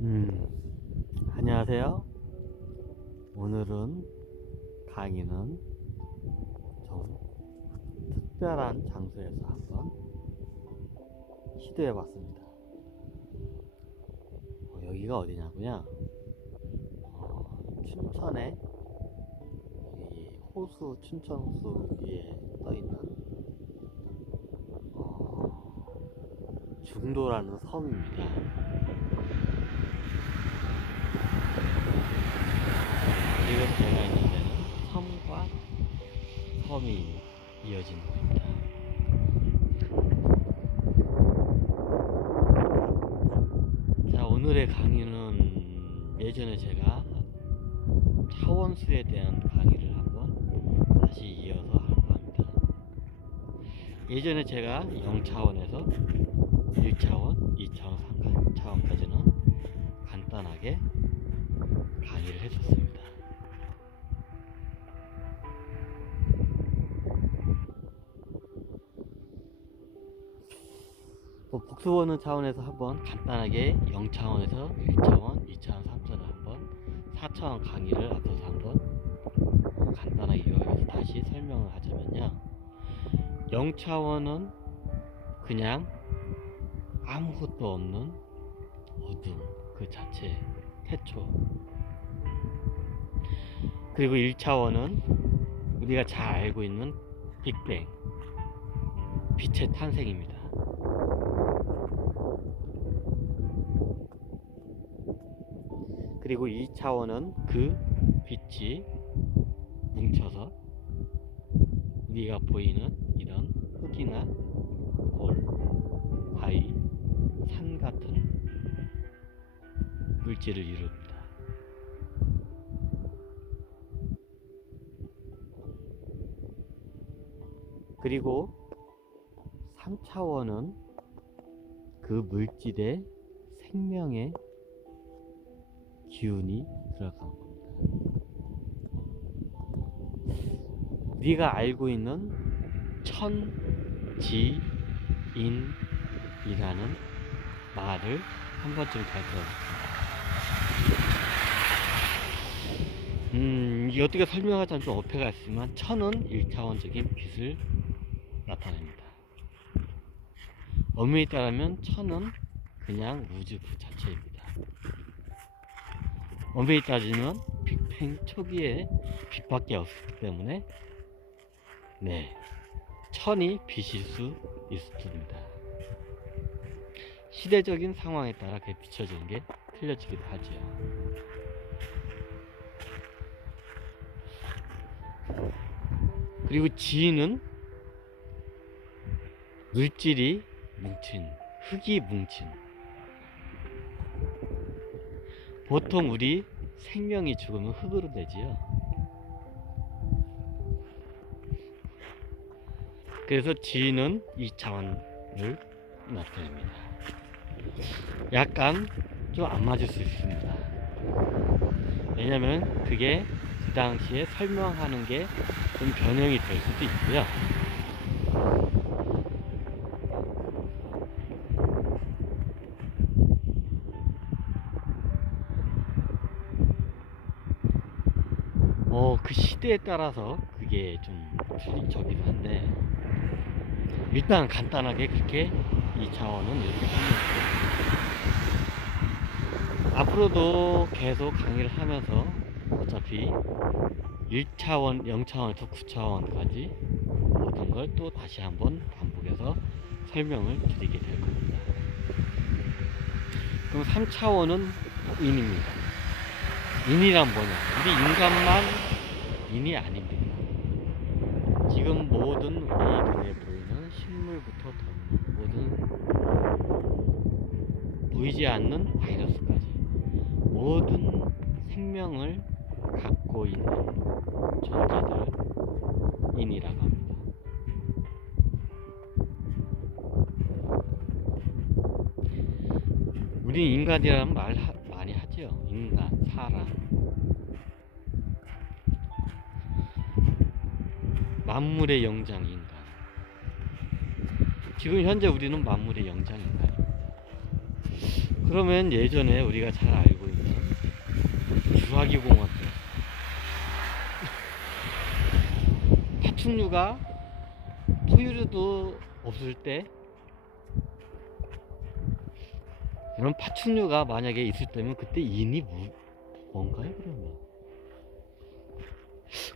음, 안녕하세요. 오늘은 강의는 좀 특별한 장소에서 한번 시도해 봤습니다. 여기가 어디냐고요? 춘천에 이 호수, 춘천 호수 위에 떠 있는 중도라는 섬입니다. 지금 제가 있는 데는 섬과 섬이 이어진 곳입니다. 자, 오늘의 강의는 예전에 제가 차원수에 대한 강의를 한번 다시 이어서 할까 합니다. 예전에 제가 0차원에서 1차원, 2차원, 3차원까지는 간단하게 강의를 했었습니다. 복수보는 차원에서 한번 간단하게 0차원에서 1차원, 2차원, 3차원 한번 4차원 강의를 앞서서 한번 간단하게 여기서 다시 설명을 하자면요. 0차원은 그냥 아무것도 없는 어둠 그 자체, 태초. 그리고 1차원은 우리가 잘 알고 있는 빅뱅, 빛의 탄생입니다. 그리고 2차원은 그 빛이 뭉쳐서 우리가 보이는 이런 흙이나 돌, 바위, 산 같은 물질을 이룹니다. 그리고 3차원은 그 물질의 생명의 기운이 들어간 겁니다. 우리가 알고 있는 천지인이라는 말을 한 번쯤 잘 들어보셨습니다. 이게 어떻게 설명하자면 좀 어폐가 있지만 천은 1차원적인 빛을 나타냅니다. 엄밀히 따르면 천은 그냥 우주 그 자체입니다. 엄밀히 따지면 빅뱅 초기에 빛밖에 없었기 때문에 천이 빛일 수 있습니다. 시대적인 상황에 따라 비춰지는 게 틀려지기도 하죠. 그리고 지는 물질이 뭉친, 흙이 뭉친, 보통 우리 생명이 죽으면 흙으로 되지요. 그래서 지는 2차원을 나타냅니다. 약간 좀 안 맞을 수 있습니다. 왜냐면 그게 그 당시에 설명하는 게 좀 변형이 될 수도 있고요. 그 시대에 따라서 그게 좀 틀리적이긴 한데 일단 간단하게 그렇게 2차원은 이렇게 설명드립니다. 앞으로도 계속 강의를 하면서 어차피 1차원, 0차원에서 9차원까지 모든 걸 또 다시 한번 반복해서 설명을 드리게 될 겁니다. 그럼 3차원은 인입니다. 인이란 뭐냐? 우리 인간만 인이 아닙니다. 지금 모든 우리 눈에 보이는 식물부터 모든 보이지 않는 바이러스까지 모든 생명을 갖고 있는 존재들을 인이라고 합니다. 우리 인간이라는 말 많이 하죠. 인간, 사람. 만물의 영장 인간. 지금 현재 우리는 만물의 영장 인간입니다. 그러면 예전에 우리가 잘 알고 있는 주화기 공원 파충류가 포유류도 없을 때 이런 파충류가 만약에 있을 때면 그때 인이 뭔가요 그러면?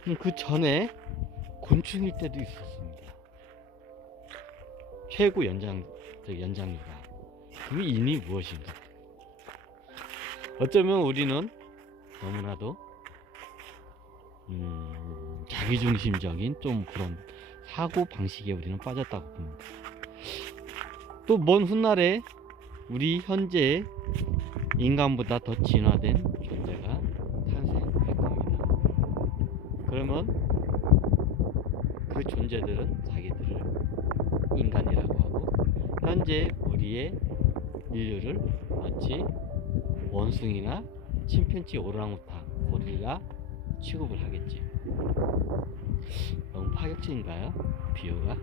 그럼 그 전에 곤충일 때도 있었습니다. 최고 연장류가. 그 인이 무엇인가? 어쩌면 우리는 너무나도 자기중심적인 좀 그런 사고 방식에 우리는 빠졌다고 봅니다. 또 먼 훗날에 우리 현재 인간보다 더 진화된 존재가 탄생할 겁니다. 그러면 그 존재들은 자기들을 인간이라고 하고 현재 우리의 인류를 마치 원숭이나 침팬지, 오랑우탄, 고릴라 취급을 하겠지. 너무 파격적인가요? 비유가?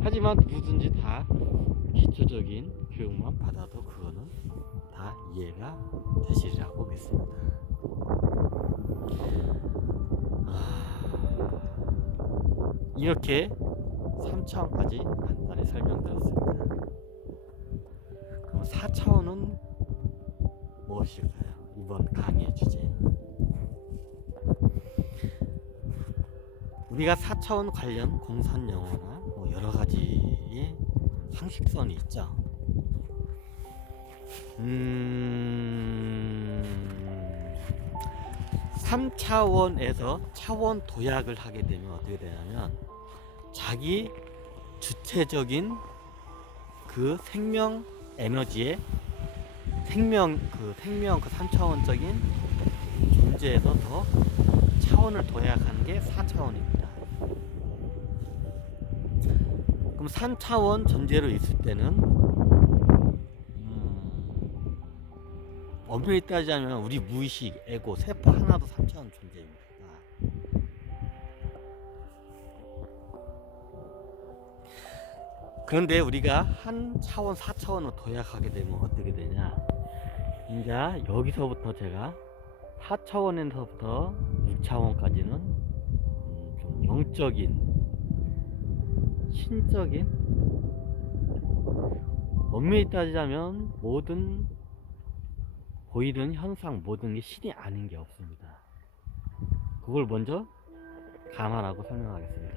하지만 누구든지 다 기초적인 교육만 받아도 그거는 다 이해가 되시리라고 믿습니다. 이렇게 3차원까지 간단히 설명드렸습니다. 그럼 4차원은 무엇일까요? 이번 강의의 주제. 우리가 4차원 관련 공산 영어나 뭐 여러 가지의 상식선이 있죠. 3차원에서 차원 도약을 하게 되면 어떻게 되냐면 자기 주체적인 그 생명 에너지의 생명 그 3차원적인 존재에서 더 차원을 도약하는 게 4차원입니다. 그럼 3차원 전제로 있을 때는 엄밀히 따지자면 우리 무의식, 에고, 세포 하나도 3차원 존재입니다. 그런데 우리가 한 차원, 4차원으로 도약하게 되면 어떻게 되냐? 이제 여기서부터 제가 4차원에서부터 6차원까지는 좀 영적인, 신적인, 엄밀히 따지자면 모든 보이는 현상, 모든 게 신이 아닌 게 없습니다. 그걸 먼저 감안하고 설명하겠습니다.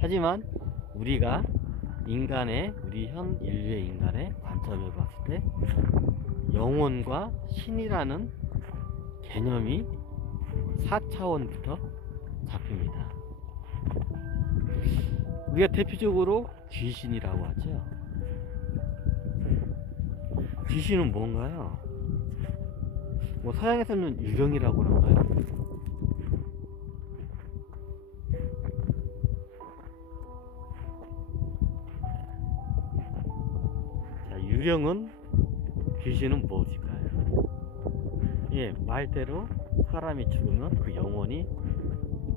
하지만 우리가 우리 현 인류의 인간의 관점을 봤을 때 영혼과 신이라는 개념이 4차원부터 잡힙니다. 우리가 대표적으로 귀신이라고 하죠. 귀신은 뭔가요? 뭐 서양에서는 유령이라고 하나요? 자, 유령은 귀신은 무엇일까요? 예, 말대로 사람이 죽으면 그 영혼이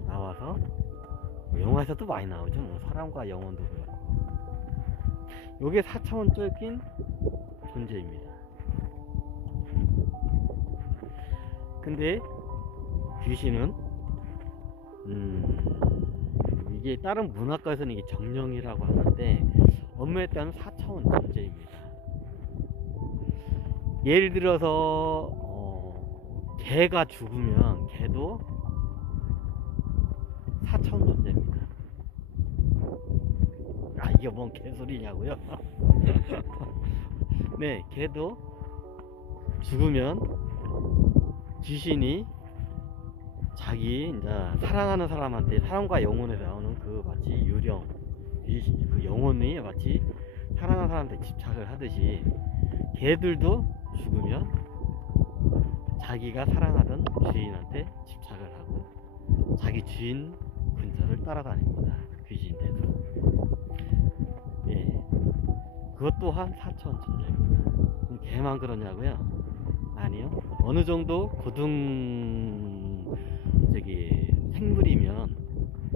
나와서 영화에서도 많이 나오죠. 뭐 사람과 영혼도 그렇고. 요게 4차원적인 존재입니다. 근데 귀신은 이게 다른 문학가에서는 이게 정령이라고 하는데 엄밀히 따르면 4차원 존재입니다. 예를 들어서 개가 죽으면 개도 4차원 존재입니다. 아, 이게 뭔 개소리냐고요? 네, 개도 죽으면 귀신이 자기 이제 사랑하는 사람한테, 사랑과 영혼에 나오는 그 마치 유령, 그 영혼이 마치 사랑하는 사람한테 집착을 하듯이 개들도 죽으면 자기가 사랑하던 주인한테 집착을 하고 자기 주인 근처를 따라다닙니다. 귀신 돼서. 예, 그것 또한 4차원 존재입니다. 그럼 개만 그러냐고요? 아니요. 어느 정도 생물이면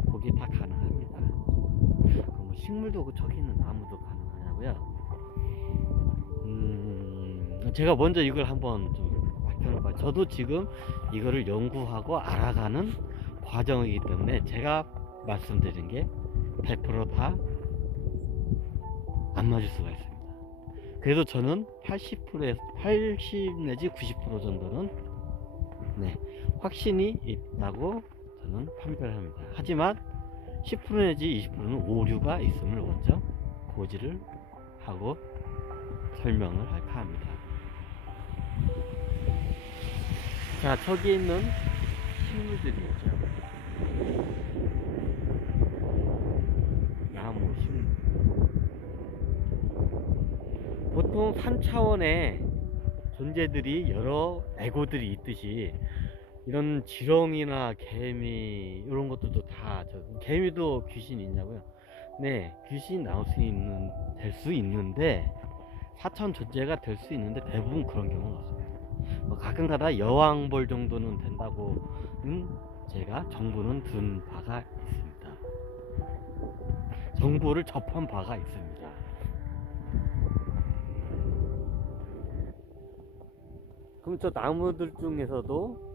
거기 다 가능합니다. 그럼 뭐 식물도 저기 있는 나무도 가능하냐고요? 제가 먼저 이걸 한번 좀 밝혀놓을까요? 저도 지금 이거를 연구하고 알아가는 과정이기 때문에 제가 말씀드린 게 100%다 안 맞을 수가 있습니다. 그래도 저는 80%에서 80 내지 90% 정도는 네, 확신이 있다고 저는 판별을 합니다. 하지만 10% 내지 20%는 오류가 있음을 먼저 고지를 하고 설명을 할까 합니다. 자, 저기 있는 식물들이 있죠. 나무 식물. 보통 3차원의 존재들이 여러 에고들이 있듯이 이런 지렁이나 개미 이런 것들도 다 개미도 귀신이 있냐고요? 네, 귀신이 나올 수 있는 될 수 있는데 4차원 존재가 될 수 있는데 대부분 그런 경우는 없습니다. 가끔가다 여왕벌 정도는 된다고는 제가 정보는 든 바가 있습니다. 정보를 접한 바가 있습니다. 그럼 저 나무들 중에서도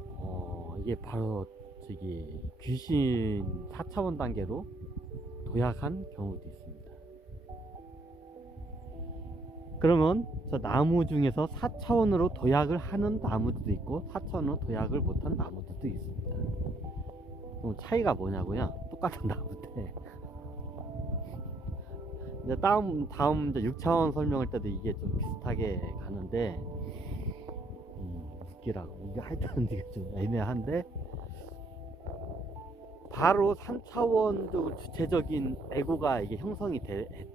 이게 바로 저기 귀신 4차원 단계로 도약한 경우도 있습니다. 그러면 저 나무 중에서 4차원으로 도약을 하는 나무들도 있고 4차원으로 도약을 못한 나무들도 있습니다. 그럼 차이가 뭐냐고요? 똑같은 나무인데 이제 다음 이제 6차원 설명할 때도 이게 좀 비슷하게 가는데 웃기라고 이게 하여튼 이게 좀 애매한데 바로 3차원적으로 주체적인 에고가 이게 형성이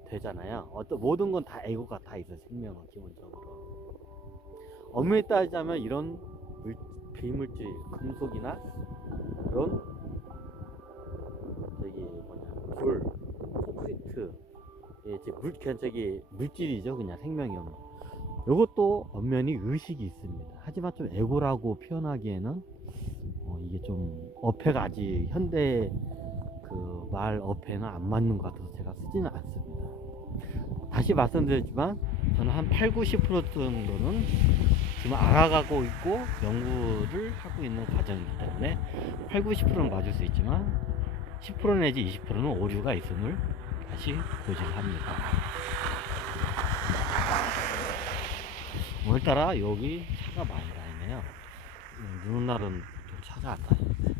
되잖아요. 모든 건 다 에고가 다 있어요. 생명은 기본적으로. 엄밀히 따지자면 이런 비물질, 금속이나 이런 저기 뭐냐 돌, 콘크리트, 그냥 저기 물질이죠. 그냥 생명이 없는. 이것도 엄연히 의식이 있습니다. 하지만 좀 에고라고 표현하기에는 이게 좀 어폐가 아직 현대 그 말 어폐는 안 맞는 것 같아서 제가 쓰지는 않습니다. 다시 말씀드리지만 저는 한 8-90% 정도는 지금 알아가고 있고 연구를 하고 있는 과정이기 때문에 8-90%는 맞을 수 있지만 10% 내지 20%는 오류가 있음을 다시 고지합니다. 오늘따라 여기 차가 많이 다니네요. 누는 날은 좀 차가 안 다니는데.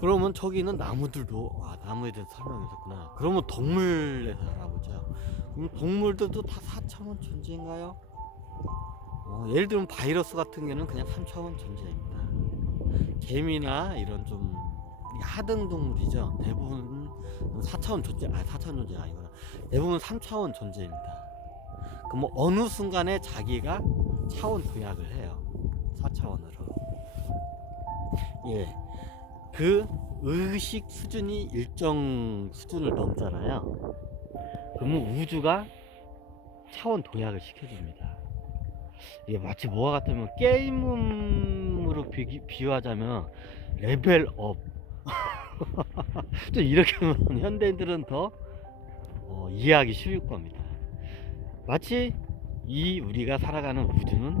그러면 저기는 나무들도 나무에 대해서 설명했었구나. 그러면 동물에 대해서 알아보죠. 그럼 동물들도 다 4차원 존재인가요? 예를 들면 바이러스 같은 경우는 그냥 3차원 존재입니다. 개미나 이런 좀 하등 동물이죠. 대부분 4차원 존재, 4차원 존재가 아니구나. 대부분 3차원 존재입니다. 그럼 뭐 어느 순간에 자기가 차원 도약을 해요. 4차원으로. 예. 그 의식 수준이 일정 수준을 넘잖아요. 그러면 우주가 차원 도약을 시켜줍니다. 이게 마치 뭐와 같으면 게임으로 비유하자면 레벨업. 좀 이렇게 하면 현대인들은 더 이해하기 쉬울 겁니다. 마치 우리가 살아가는 우주는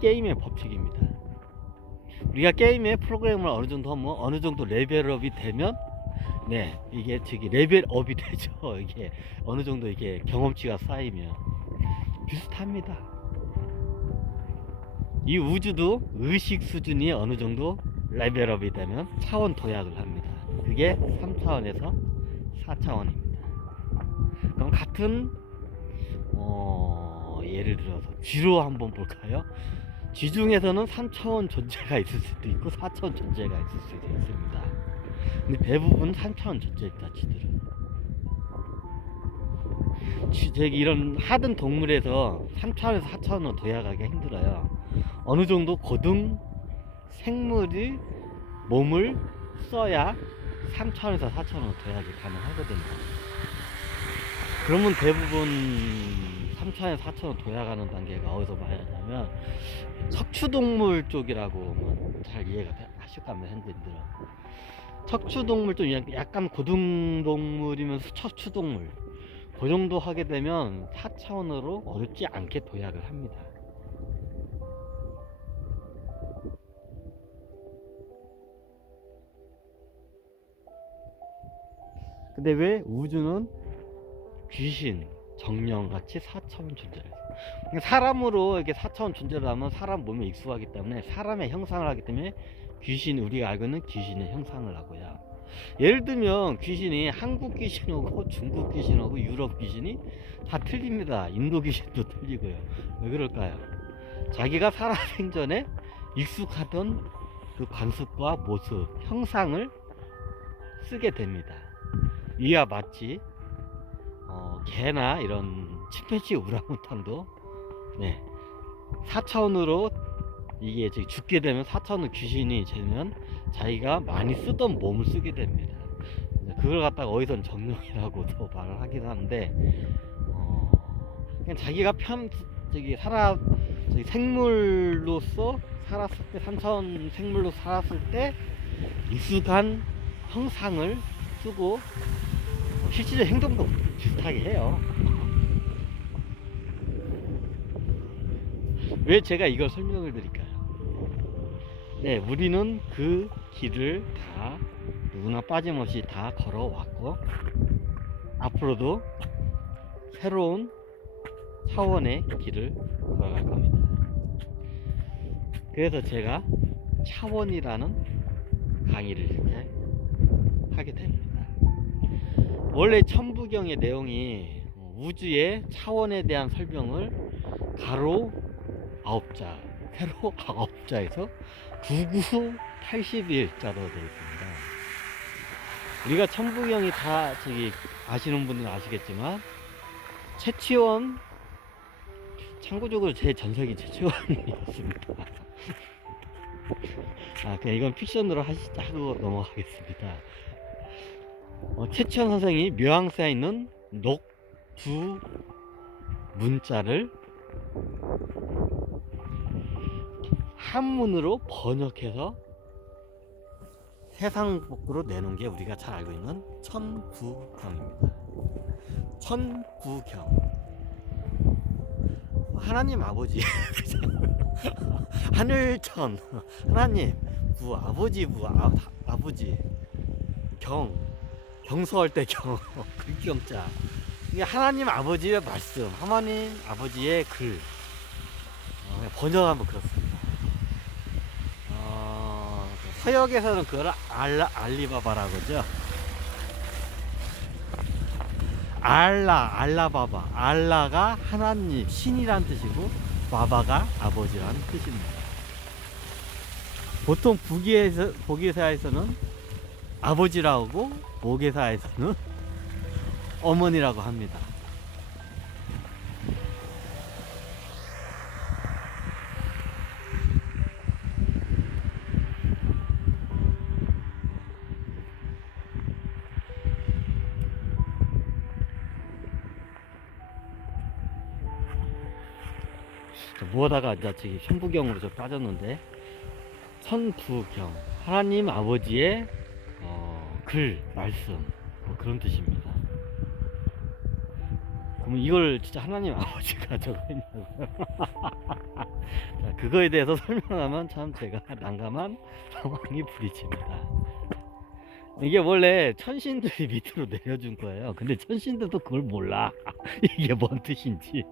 게임의 법칙입니다. 우리가 게임의 프로그램을 어느 정도 하면 어느 정도 레벨업이 되면 네, 이게 저기 레벨업이 되죠. 이게 어느 정도 이게 경험치가 쌓이면 비슷합니다. 이 우주도 의식 수준이 어느 정도 레벨업이 되면 차원 도약을 합니다. 그게 3차원에서 4차원입니다. 그럼 같은 예를 들어서 쥐로 한번 볼까요? 쥐 중에서는 3차원 존재가 있을 수도 있고 4차원 존재가 있을 수도 있습니다. 근데 대부분 3차원 존재입니다. 쥐들은. 이런 하등 동물에서 3차원에서 4차원으로 도약하기가 힘들어요. 어느 정도 고등 생물이 몸을 써야 3차원에서 4차원으로 도약이 가능하거든요. 그러면 대부분 3차원에서 4차원으로 도약하는 단계가 어디서 말하냐면 척추동물 쪽이라고 잘 이해가 하실 겁니다. 현대인들은 척추동물 좀 약간 고등동물이면서 척추동물 그 정도 하게 되면 4차원으로 어렵지 않게 도약을 합니다. 근데 왜 우주는 귀신, 정령 같이 4차원 존재를 해요? 사람으로 이렇게 4차원 존재를 하면 사람 몸에 익숙하기 때문에 사람의 형상을 하기 때문에 귀신, 우리가 알고 있는 귀신의 형상을 하고요. 예를 들면 귀신이 한국 귀신하고 중국 귀신하고 유럽 귀신이 다 틀립니다. 인도 귀신도 틀리고요. 왜 그럴까요? 자기가 살아생전에 익숙하던 그 관습과 모습, 형상을 쓰게 됩니다. 이와 마치 개나 이런 침팬지, 우랑우탄도 4차원으로 이게 죽게 되면 4차원 귀신이 되면 자기가 많이 쓰던 몸을 쓰게 됩니다. 그걸 갖다가 어디선 정령이라고도 말을 하긴 하는데 그냥 자기가 생물로서 살았을 때 3차원 생물로 살았을 때 익숙한 형상을 쓰고 실질적 행동도 비슷하게 해요. 왜 제가 이걸 설명을 드릴까요? 우리는 그 길을 다 누구나 빠짐없이 다 걸어왔고 앞으로도 새로운 차원의 길을 걸어갈 겁니다. 그래서 제가 차원이라는 강의를 이렇게 하게 됩니다. 원래 천부경의 내용이 우주의 차원에 대한 설명을 가로 9자, 세로 9자에서 9981자로 되어 있습니다. 우리가 천부경이 다 아시는 분들은 아시겠지만 최치원, 참고적으로 제 전설이 최치원이었습니다. 그냥 이건 픽션으로 하고 넘어가겠습니다. 최치원 선생이 묘항사에 있는 녹두 문자를 한문으로 번역해서 세상 밖으로 내놓은 게 우리가 잘 알고 있는 천부경입니다. 천부경, 하나님 아버지 하늘천, 하나님 부, 아버지 부, 아버지 경서할 때 글경자, 이게 하나님 아버지의 말씀, 하나님 아버지의 글, 번역하면 그렇습니다. 서역에서는 그걸 알리바바라고 그러죠. 알라바바, 알라가 하나님, 신이란 뜻이고 바바가 아버지라는 뜻입니다. 보통 북이사에서는 아버지라고, 모계사에서는 어머니라고 합니다. 뭐하다가 이제 천부경으로 좀 빠졌는데, 천부경, 하나님 아버지의 글, 말씀, 그런 뜻입니다. 그럼 이걸 진짜 하나님 아버지가 적어있냐고요? 그거에 대해서 설명하면 참 제가 난감한 상황이 부딪힙니다. 이게 원래 천신들이 밑으로 내려준 거예요. 근데 천신들도 그걸 몰라. 이게 뭔 뜻인지.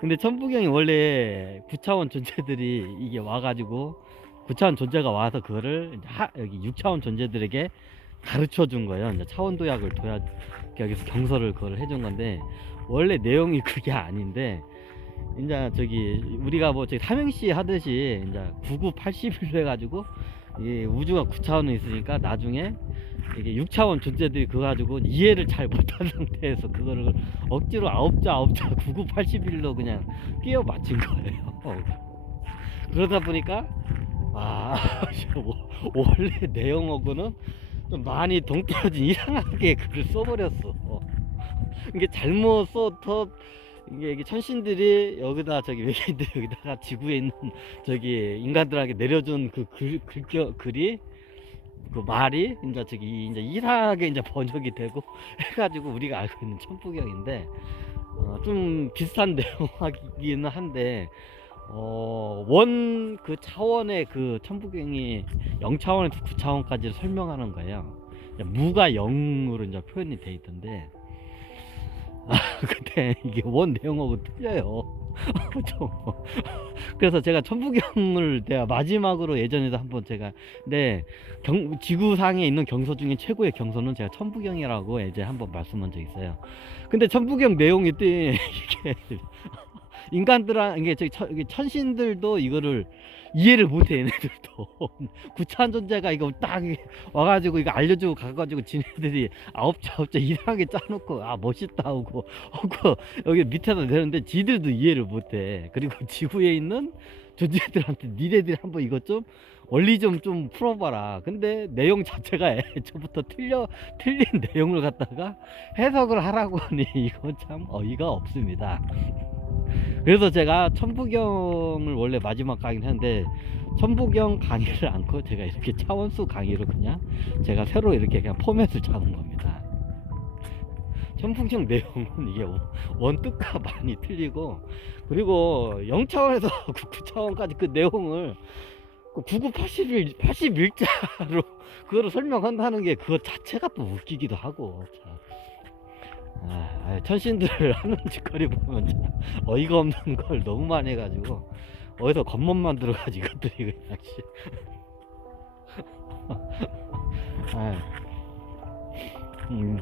근데 천부경이 원래 9차원 존재들이 이게 와가지고 9차원 존재가 와서 그거를 여기 6차원 존재들에게 가르쳐 준 거예요. 이제 차원 도약을 여기서 경서를 그걸 해준 건데, 원래 내용이 그게 아닌데, 이제 우리가 삼행시 하듯이 이제 9981로 해가지고 이게 우주가 9차원에 있으니까 나중에 이게 6차원 존재들이 그거 가지고 이해를 잘 못한 상태에서 그거를 억지로 9자 9981로 그냥 끼워 맞춘 거예요. 그러다 보니까 원래 내용하고는 좀 많이 동떨어진 이상하게 글을 써버렸어. 이게 잘못 써서 이게 천신들이 여기다 저기 외계인들 여기다가 지구에 있는 저기 인간들에게 내려준 그 글이 그 말이 이제 저기 이제 이상하게 이제 번역이 되고 해가지고 우리가 알고 있는 천부경인데 좀 비슷한 내용이기는 한데 원 그 차원의 그 천부경이 0차원에서 9차원까지 설명하는 거예요. 무가 0으로 이제 표현이 돼 있던데 근데 이게 원 내용하고 틀려요. 좀. 그래서 제가 천부경을 내가 마지막으로 예전에도 한번 제가 지구상에 있는 경서 중에 최고의 경서는 제가 천부경이라고 이제 한번 말씀한 적 있어요. 근데 천부경 내용이 또 이게 이게 저기 천신들도 이거를 이해를 못해. 얘네들도 구차한 존재가 이거 딱 와가지고 이거 알려주고 가가지고 지네들이 아홉자 이상하게 짜놓고 멋있다 하고 여기 밑에다 내는데 지들도 이해를 못해. 그리고 지구에 있는 존재들한테 니네들이 한번 이것 좀 원리 좀 풀어봐라. 근데 내용 자체가 애초부터 틀린 내용을 갖다가 해석을 하라고 하니 이건 참 어이가 없습니다. 그래서 제가 천부경을 원래 마지막 강의를 했는데 천부경 강의를 않고 제가 이렇게 차원수 강의로 그냥 제가 새로 이렇게 그냥 포맷을 잡은 겁니다. 천부경 내용은 이게 원뜻과 많이 틀리고, 그리고 0차원에서 9차원까지 그 내용을 99, 81자로 그거를 설명한다는 게 그거 자체가 또 웃기기도 하고 참. 천신들 하는 짓거리 보면 참 어이가 없는 걸 너무 많이 해가지고 어디서 겉멋만 들어가지고 이것들이 그냥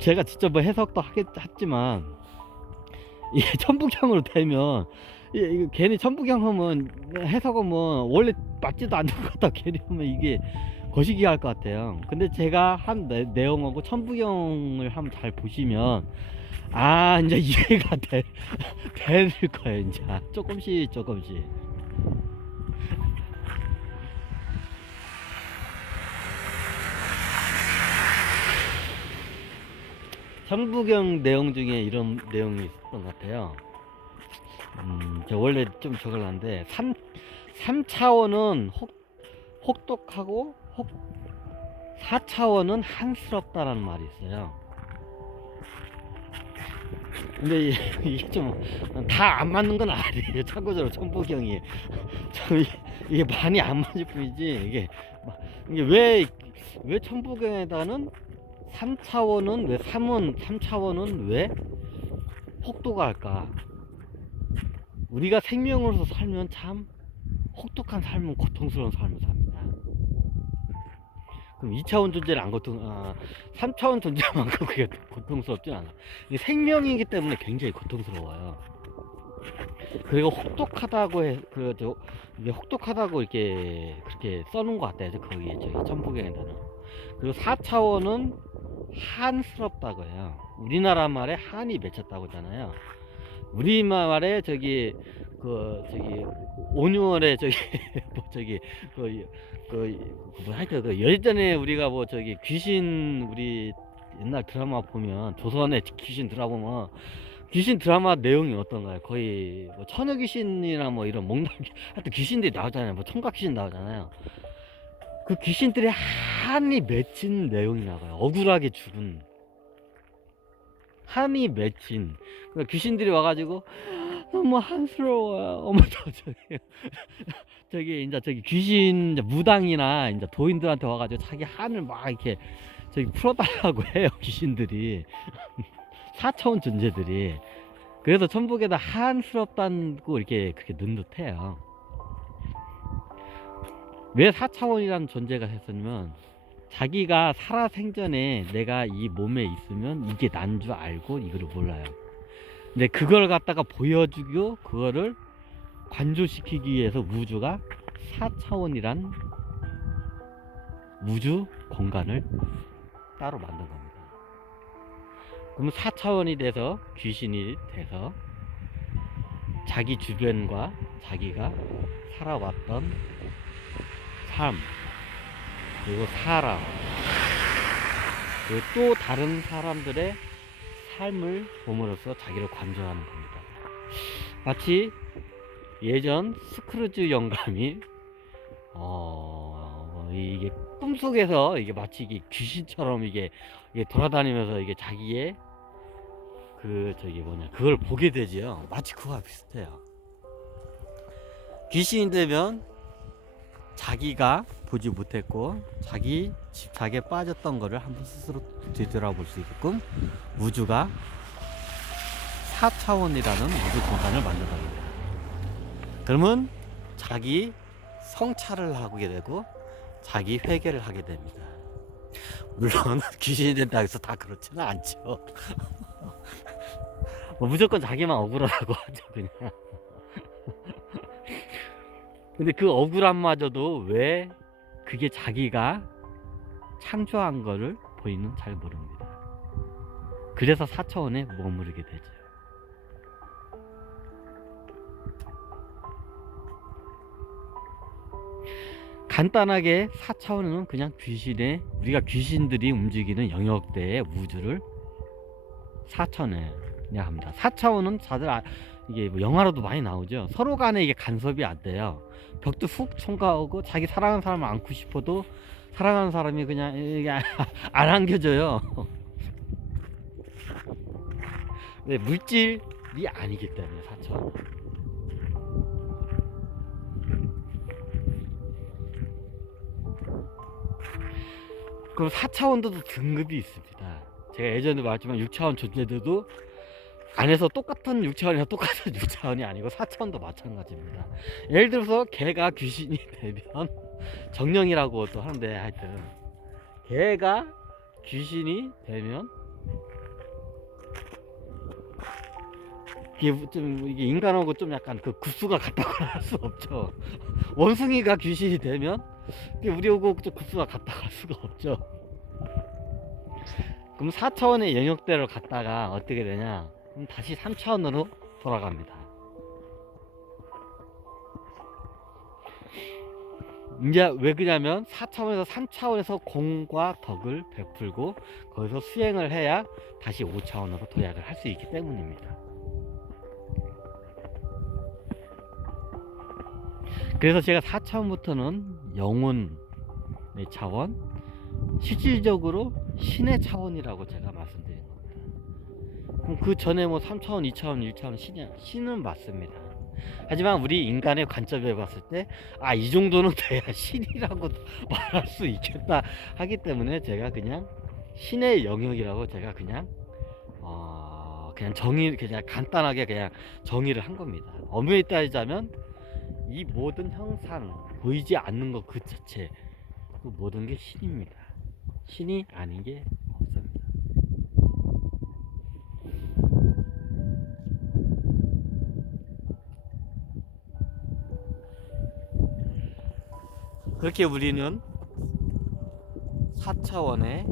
제가 직접 뭐 해석도 했지만 이게 천부경으로 되면 이게 괜히 천부경 하면 해석하면 원래 맞지도 않는 것 같다 괜히 하면 이게 거시기 할 것 같아요. 근데 제가 한 내용하고 천부경을 한번 잘 보시면 이제 이해가 될 거예요. 이제 조금씩 천부경 내용 중에 이런 내용이 있었던 것 같아요. 저 원래 좀 적을란데 3차원은 혹독하고 4차원은 한스럽다라는 말이 있어요. 근데 이게 좀 다 안 맞는 건 아니에요. 참고적으로 천부경이 이게 많이 안 맞을 뿐이지, 이게 왜 천부경에다는 3차원은 왜 3차원은 왜 혹독 할까? 우리가 생명으로서 살면 참 혹독한 삶은 고통스러운 삶을 삽니다. 그럼 2차원 존재를 3차원 존재만큼 그게 고통스럽진 않아. 이게 생명이기 때문에 굉장히 고통스러워요. 그리고 혹독하다고 이게 혹독하다고 이렇게 그렇게 써놓은 것 같아요. 거기에 저기 천부경에다는. 그리고 4차원은 한스럽다고 해요. 우리나라 말에 한이 맺혔다고 하잖아요. 우리말에 온유월에 하여튼 예전에 우리가 귀신, 우리 옛날 드라마 보면, 조선의 귀신 드라마 보면 귀신 드라마 내용이 어떤가요? 거의 처녀 귀신이나 이런 하여튼 귀신들이 나오잖아요. 청각 귀신 나오잖아요. 그 귀신들이 한이 맺힌 내용이 나와요. 억울하게 죽은 한이 맺힌. 그러니까 귀신들이 와가지고 너무 한스러워요. 어머 저기 귀신 무당이나 도인들한테 와가지고 자기 한을 막 이렇게 풀어달라고 해요. 귀신들이 4차원 존재들이. 그래서 천북에다 한스럽다고 이렇게 그렇게 넣은 듯해요. 왜 4차원이라는 존재가 했었냐면, 자기가 살아생전에 내가 이 몸에 있으면 이게 난 줄 알고 이거를 몰라요. 근데 그걸 갖다가 보여주고 그거를 관조시키기 위해서 우주가 4차원이란 우주 공간을 따로 만든 겁니다. 그럼 4차원이 돼서 귀신이 돼서 자기 주변과 자기가 살아왔던 삶, 그리고 사람, 그리고 또 다른 사람들의 삶을 봄으로써 자기를 관조하는 겁니다. 마치 예전 스크루지 영감이 이게 꿈속에서 이게 마치 이게 귀신처럼 이게 돌아다니면서 이게 자기의 그 저기 뭐냐 그걸 보게 되지요. 마치 그거와 비슷해요. 귀신이 되면 자기가 보지 못했고 자기 집착에 빠졌던 거를 한번 스스로 되돌아볼 수 있게끔 우주가 4차원이라는 우주 공간을 만들어갑니다. 그러면 자기 성찰을 하게 되고 자기 회개를 하게 됩니다. 물론 귀신이 된다고 해서 다 그렇지는 않죠. 무조건 자기만 억울하다고 하죠 그냥. 근데 그 억울함마저도 왜 그게 자기가 창조한 거를 본인은 잘 모릅니다. 그래서 4차원에 머무르게 되죠. 간단하게 4차원은 그냥 우리가 귀신들이 움직이는 영역대의 우주를 4차원에 합니다. 4차원은 다들 이게 뭐 영화로도 많이 나오죠. 서로 간에 이게 간섭이 안 돼요. 벽도 훅 통과하고 자기 사랑하는 사람을 안고 싶어도 사랑하는 사람이 그냥 이게 안 안겨져요. 네, 물질이 아니기 때문에 4차원. 그럼 4차원도 등급이 있습니다. 제가 예전에 말했지만 6차원 존재들도 안에서 똑같은 6차원이나 똑같은 6차원이 아니고 4차원도 마찬가지입니다. 예를 들어서 개가 귀신이 되면 정령이라고 또 하는데 하여튼 개가 귀신이 되면 이게 인간하고 좀 약간 그 구수가 같다고 할 수 없죠. 원숭이가 귀신이 되면 우리하고 구수가 같다고 할 수가 없죠. 그럼 4차원의 영역대로 갔다가 어떻게 되냐? 그럼 다시 3차원으로 돌아갑니다. 이제 왜 그러냐면 4차원에서 3차원에서 공과 덕을 베풀고 거기서 수행을 해야 다시 5차원으로 도약을 할 수 있기 때문입니다. 그래서 제가 4차원부터는 영혼의 차원, 실질적으로 신의 차원이라고 제가 말씀드린 겁니다. 그럼 그 전에 뭐 3차원, 2차원, 1차원 신은 맞습니다. 하지만 우리 인간의 관점에 봤을 때 이 정도는 돼야 신이라고 말할 수 있겠다 하기 때문에 제가 그냥 신의 영역이라고 제가 그냥 그냥 간단하게 그냥 정의를 한 겁니다. 엄밀히 따지자면 이 모든 형상 보이지 않는 것 그 자체 그 모든 게 신입니다. 신이 아닌 게 없습니다. 그렇게 우리는 4차원의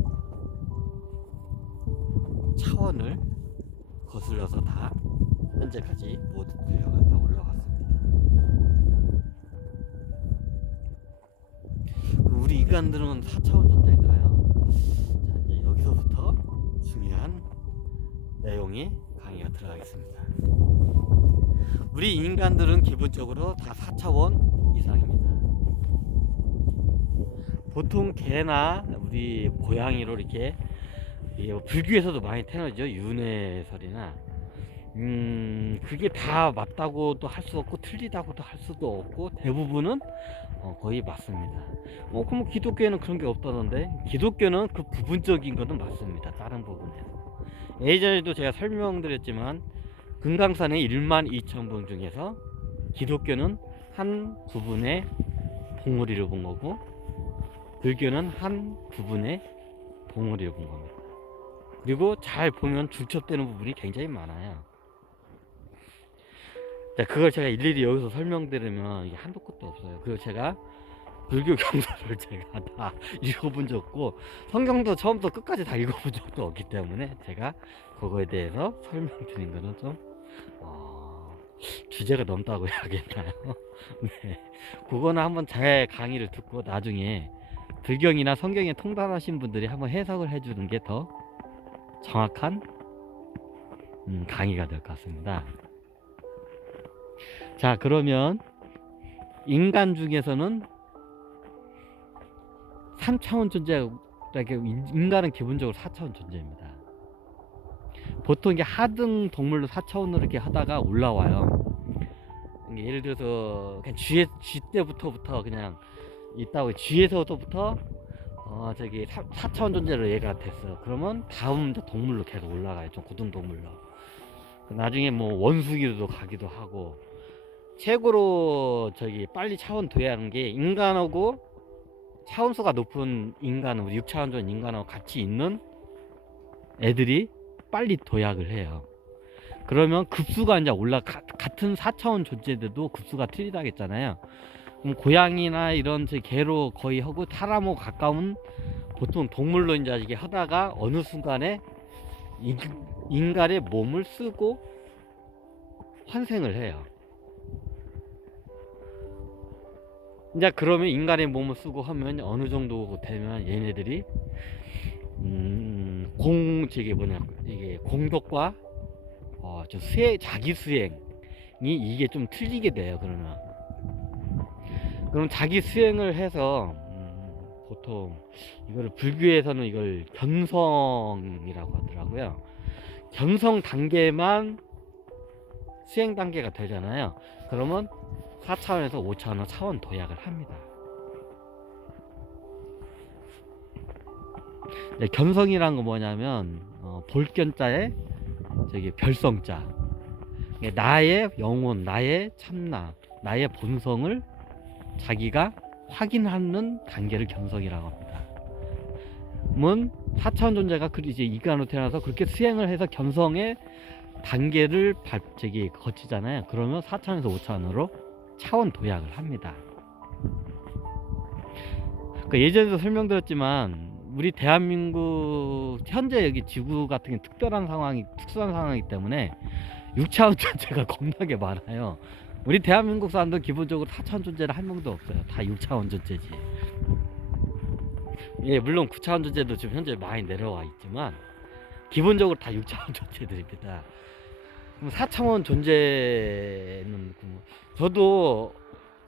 차원을 거슬러서 다 현재까지 모두 인류가 다 올라갔습니다. 우리 인간들은 4차원 존재인가요? 자, 이제 여기서부터 중요한 내용이 강의가 들어가겠습니다. 우리 인간들은 기본적으로 다 4차원 이상입니다. 보통 개나 우리 고양이로 이렇게 불교에서도 많이 태어나죠. 윤회설이나 그게 다 맞다고도 할 수 없고 틀리다고도 할 수도 없고 대부분은 거의 맞습니다. 그럼 기독교에는 그런 게 없다던데 기독교는 그 부분적인 것은 맞습니다. 다른 부분에서 예전에도 제가 설명드렸지만 금강산의 12,000봉 중에서 기독교는 한 부분의 봉우리를 본 거고 불교는 한 부분의 봉우리를 본 겁니다. 그리고 잘 보면 중첩되는 부분이 굉장히 많아요. 그걸 제가 일일이 여기서 설명드리면 이게 한도 끝도 없어요. 그리고 제가 불교 경서를 제가 다 읽어본 적 없고 성경도 처음부터 끝까지 다 읽어본 적도 없기 때문에 제가 그거에 대해서 설명드린 거는 좀 주제가 넘다고 해야겠나요? 네, 그거는 한번 제 강의를 듣고 나중에 불경이나 성경에 통달하신 분들이 한번 해석을 해주는 게 더 정확한 강의가 될 것 같습니다. 자, 그러면 인간 중에서는 3차원 존재라고, 인간은 기본적으로 4차원 존재입니다. 보통 이게 하등 동물로 4차원으로 이렇게 하다가 올라와요. 예를 들어서 그냥 쥐 때부터 그냥 있다고, 쥐에서부터 저기 4차원 존재로 얘가 됐어. 그러면 다음 동물로 계속 올라가요. 좀 고등 동물로. 나중에 뭐 원숭이로도 가기도 하고. 최고로 저기 빨리 차원 도약하는 게, 인간하고 차원수가 높은 인간은, 우리 6차원 존 인간하고 같이 있는 애들이 빨리 도약을 해요. 그러면 급수가 이제 같은 4차원 존재들도 급수가 틀리다겠잖아요. 그럼 고양이나 이런 개로 거의 하고 사람하고 가까운 보통 동물로 이제 이게 하다가 어느 순간에 인간의 몸을 쓰고 환생을 해요. 이제 그러면 인간의 몸을 쓰고 하면 어느 정도 되면 얘네들이 이게 공덕과 좀 자기 수행이 이게 좀 틀리게 돼요. 그럼 자기 수행을 해서 보통 이거를 불교에서는 이걸 견성이라고 하더라고요. 견성 단계만 수행 단계가 되잖아요. 그러면 4차원에서 5차원 차원 도약을 합니다. 네, 견성이란 건 뭐냐면 볼견자에 저기 별성자, 나의 영혼, 나의 참나, 나의 본성을 자기가 확인하는 단계를 견성이라고 합니다. 그러면 4차원 존재가 이제 인간으로 태어나서 그렇게 수행을 해서 견성의 단계를 거치잖아요. 그러면 4차원에서 5차원으로 차원 도약을 합니다. 그러니까 예전에도 설명드렸지만 우리 대한민국 현재 여기 지구 같은 게 특수한 상황이기 때문에 6차원 존재가 겁나게 많아요. 우리 대한민국 사람들 기본적으로 4차원 존재는 한 명도 없어요. 다 6차원 존재지. 예, 물론 9차원 존재도 지금 현재 많이 내려와 있지만 기본적으로 다 6차원 존재들입니다. 그럼 4차원 존재는 저도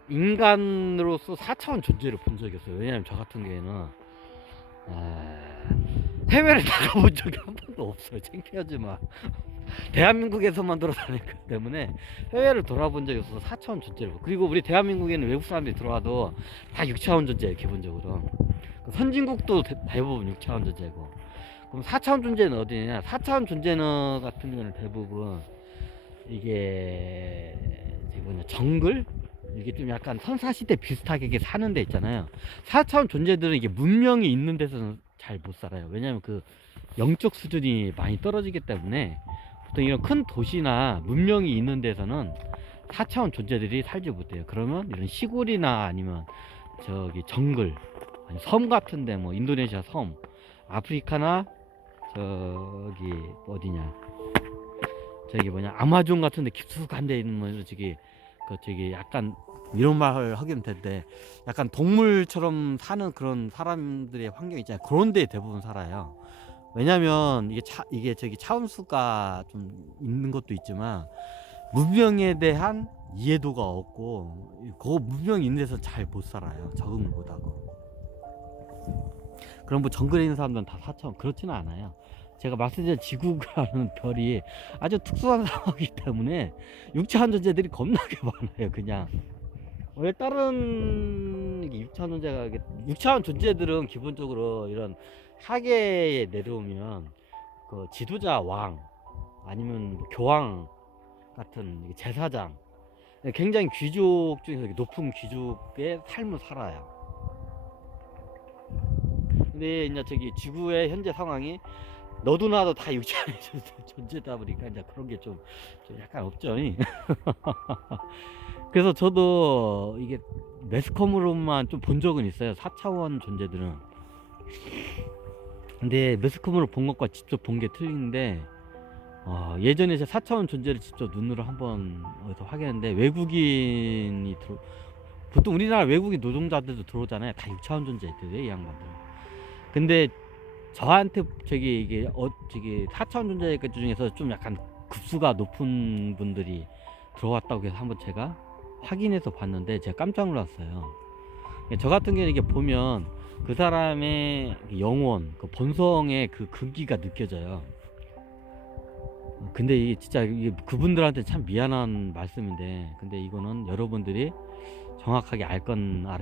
인간으로서 4차원 존재를 본 적이 없어요. 왜냐하면 저 같은 경우에는 해외를 나가본 적이 한 번도 없어요. 창피하지만 대한민국에서만 돌아다니기 때문에 해외를 돌아본 적이 없어서 4차원 존재를. 그리고 우리 대한민국에는 외국 사람들이 들어와도 다 6차원 존재예요. 기본적으로 선진국도 대부분 6차원 존재고. 그럼 4차원 존재는 어디냐? 4차원 존재는 같은 경우는 대부분 이게 정글? 이게 좀 약간 선사시대 비슷하게 이게 사는 데 있잖아요. 4차원 존재들은 이게 문명이 있는 데서는 잘 못 살아요. 왜냐면 그 영적 수준이 많이 떨어지기 때문에 보통 이런 큰 도시나 문명이 있는 데서는 4차원 존재들이 살지 못해요. 그러면 이런 시골이나 아니면 저기 정글, 아니 섬 같은데, 뭐 인도네시아 섬, 아프리카나 저기 어디냐, 저기 아마존 같은데 깊숙한 데 있는 뭐 저기 약간 이런 말을 하긴 텐데 약간 동물처럼 사는 그런 사람들의 환경 있잖아요. 그런 데 대부분 살아요. 왜냐면 이게 저기 차원수가 좀 있는 것도 있지만 문명에 대한 이해도가 없고 그 문명이 있는 데서 잘 못 살아요. 적응을 못 하고. 그럼 뭐 정글에 있는 사람들은 다 4차원 그렇지는 않아요. 제가 말씀드린 지구라는 별이 아주 특수한 상황이기 때문에 6차원 존재들이 겁나게 많아요. 그냥 원래 다른 6차원 존재가, 6차원 존재들은 기본적으로 이런 하계에 내려오면 그 지도자 왕 아니면 교황 같은 제사장, 굉장히 귀족 중에서 높은 귀족의 삶을 살아요. 근데 이제 저기 지구의 현재 상황이 너도 나도 다 6차원 존재다 보니까 이제 그런 게 좀 약간 없죠. 그래서 저도 이게 매스컴으로만 좀 본 적은 있어요. 4차원 존재들은. 근데 매스컴으로 본 것과 직접 본 게 틀린데, 예전에 제 4차원 존재를 직접 눈으로 한번 어디서 확인했는데, 외국인이 보통 우리나라 외국인 노동자들도 들어오잖아요. 다 6차원 존재들이에요, 이 양반들. 근데 저한테 저기 4차원 존재 중에서 좀 약간 급수가 높은 분들이 들어왔다고 해서 한번 제가 확인해서 봤는데 제가 깜짝 놀랐어요. 저 같은 경우는 이게 보면 그 사람의 영혼, 그 본성의 그 근기가 느껴져요. 근데 이게 진짜 이게 그분들한테 참 미안한 말씀인데, 근데 이거는 여러분들이 정확하게 알 건 알아야